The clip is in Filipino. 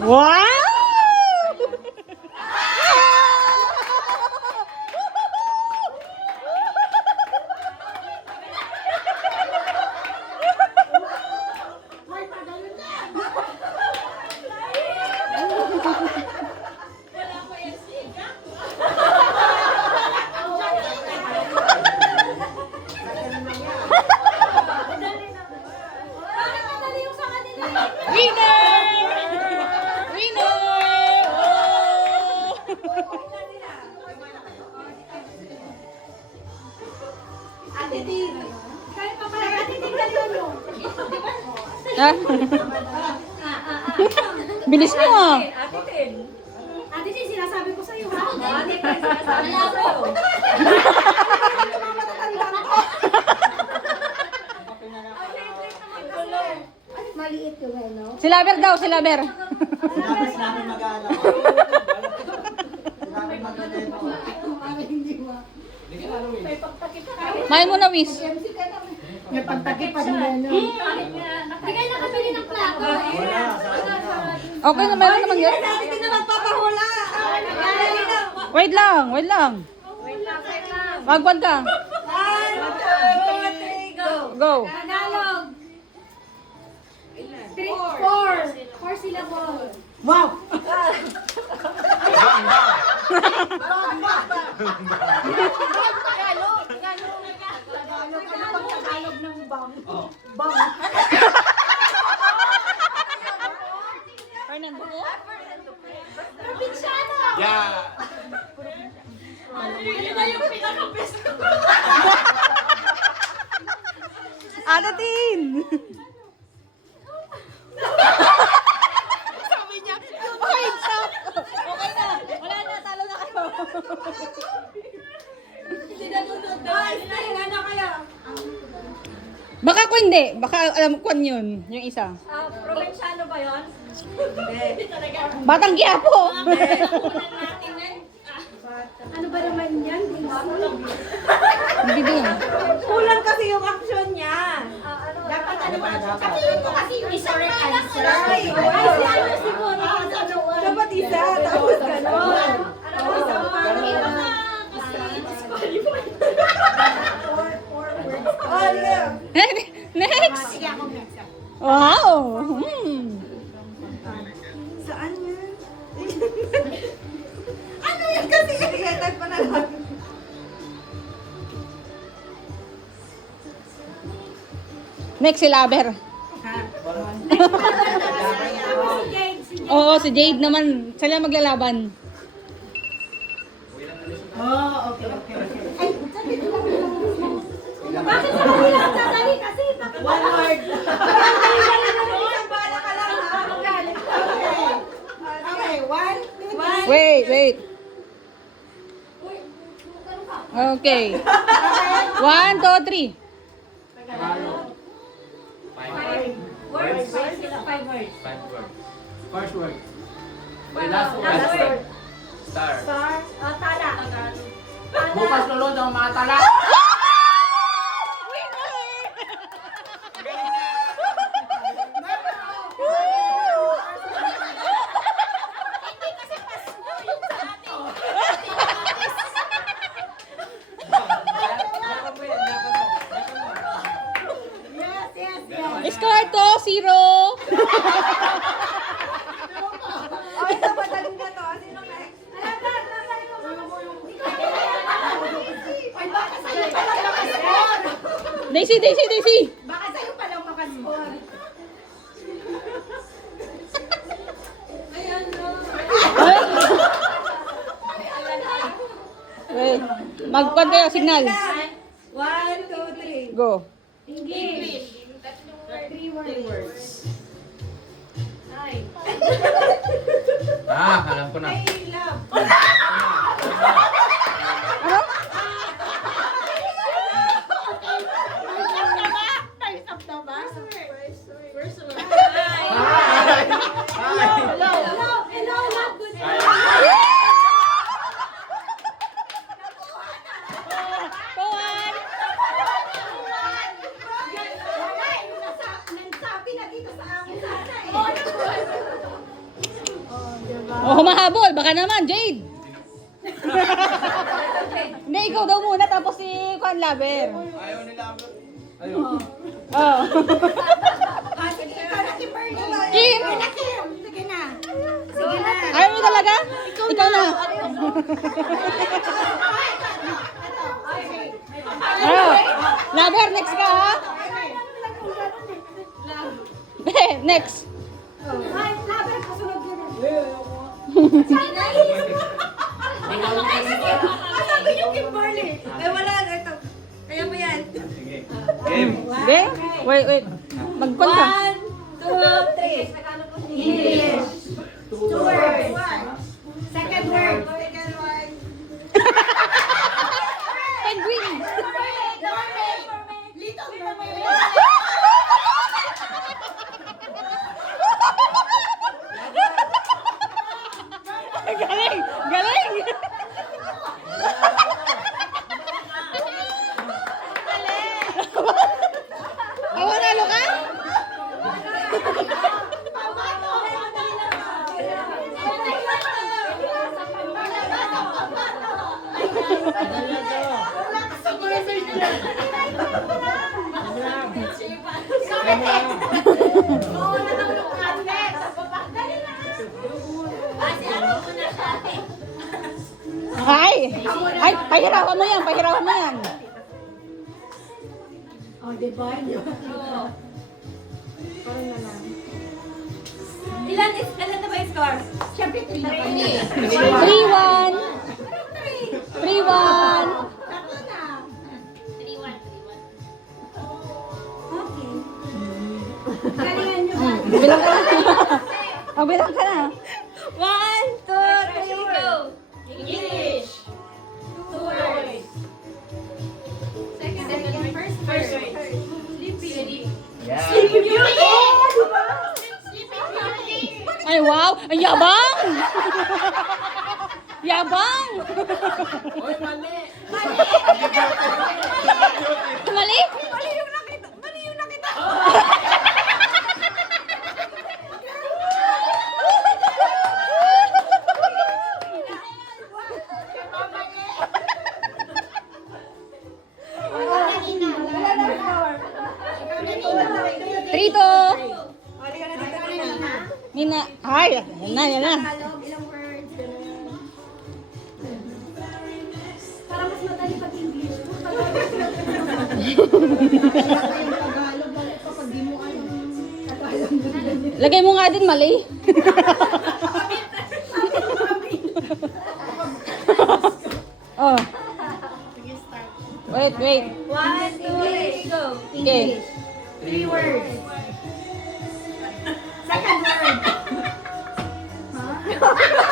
Wow! Winner! Winner! Ate Tin. Kaya pa pala Ate Tin galingan mo. Ha? Bilis mo ah. Ate Tin. Ate Tin, sinasabi ko sa'yo ha. Ate Tin, sinasabi ko sa'yo. Maliit yung hello. Si Lover daw, si Lover. Sinabi mag-aalaw. Sinabi mag-aalaw. Para hindi mo. Main mo na, Miss. May pagtakip pa din hello. Hindi kayo nakabili ng plato. Okay na, meron naman yan. Ate Tin na magpapahula. Wait lang, wait lang. Magwan ka. 1, 2, 3, go. Go. Tagalog. 4 syllables. Wow! Tagalog ng bang. Fernando. Probinsyano. Yeah. Yun na yung pinaka-best ko. Ate Tin. Sabi niya, Okay, stop. Okay na. Wala na, talo na kayo. hindi nanonood daw. Ano kaya? Baka ko hindi. Baka alam ko yun. Yung isa. Probinsyano ba yun? Hindi. Talaga. Batang Quiapo. Ano ba naman yan? Hindi din. Kulang kasi yung action niya. Dapat ano ba? Sabihin ko kasi yung isa rin answer. Ay, ano siguro? Dapat isa, tapos gano'n. Tapos ang pangit. Oh, yeah. Next. Sige ako next. Wow. Saan yan? Ano yan kasi? Sige, type pa na lang. Next si Lover. Oo, si Jade naman. Sila maglalaban. Oh, okay, okay. Bakit sa kanila ang dadali kasi? One word. Bala ka lang ha? Okay, one, two, three. Wait, wait. Okay. 1, 2, 3. Words. 5 words. 5 words. First word. Last word. Star. Star. Tala. Bukas lulod ang mga tala. Yes, yes, yes. Score to, 0. Ay, ito madaling na to. Sino next? Ay, baka sa'yo pa lang makascore. Daisy, Daisy, Daisy. Baka sa'yo pa lang makascore. Ayan no. Wait. Magpan kayo, signal. 1, 2, 3. Go. English. 3 words. Ay. Alam ko na. I love. Ano? Times of the bus. First word. Hello. Hello, love. Good Kawan. Nagsabi na dito sa amin sana eh. Oh, humahabol. Baka naman, Jade. Hindi, ikaw daw muna, tapos si Juan Laber. Ayaw nila ako. Oh. Kim! Sige na. Sige na. Ayaw mo talaga? Ikaw na. Oh. Laber, next ka ha? Next. Ay, laban ko sunod yun. Sabi niyo Kimberly. Eh wala na ito. Kaya mo yan. Sige. Game. Okay? Wait. Magkwan ka. 1, 2, 3. English. 2 words. Second word. Penguin. Little mermaid. Galing! Galing! Awa, nalo ka? Ay! Ay, pahirapan mo yan, pahirapan mo yan. Oh, di ba? Ilan na ba yung score? Siyempre 3 na kami. 3-1. 3-1. Tatlo na. 3-1. Okay. Galingan nyo ba? Bilang ka na. Bilang ka na. 1, 2, 3, go! English. 2 words. Second word. First word. Sleepy. Yeah. Sleepy Beauty! Sleepy Beauty! Ay, wow! Ang yabang! Yabang! Oy, mali. Mali? Mali yung nakita! Mali yung nakita! Wala na score. 3-2. Wala ka na dito, Nina. Nina. Ay, yan na, yan na. Tagalog, ilang words. Para mas madali pag English. Lagay mo nga din mali. Oh. Wait. 1, 2, 3, go. Okay. 3 words. Second word. Huh?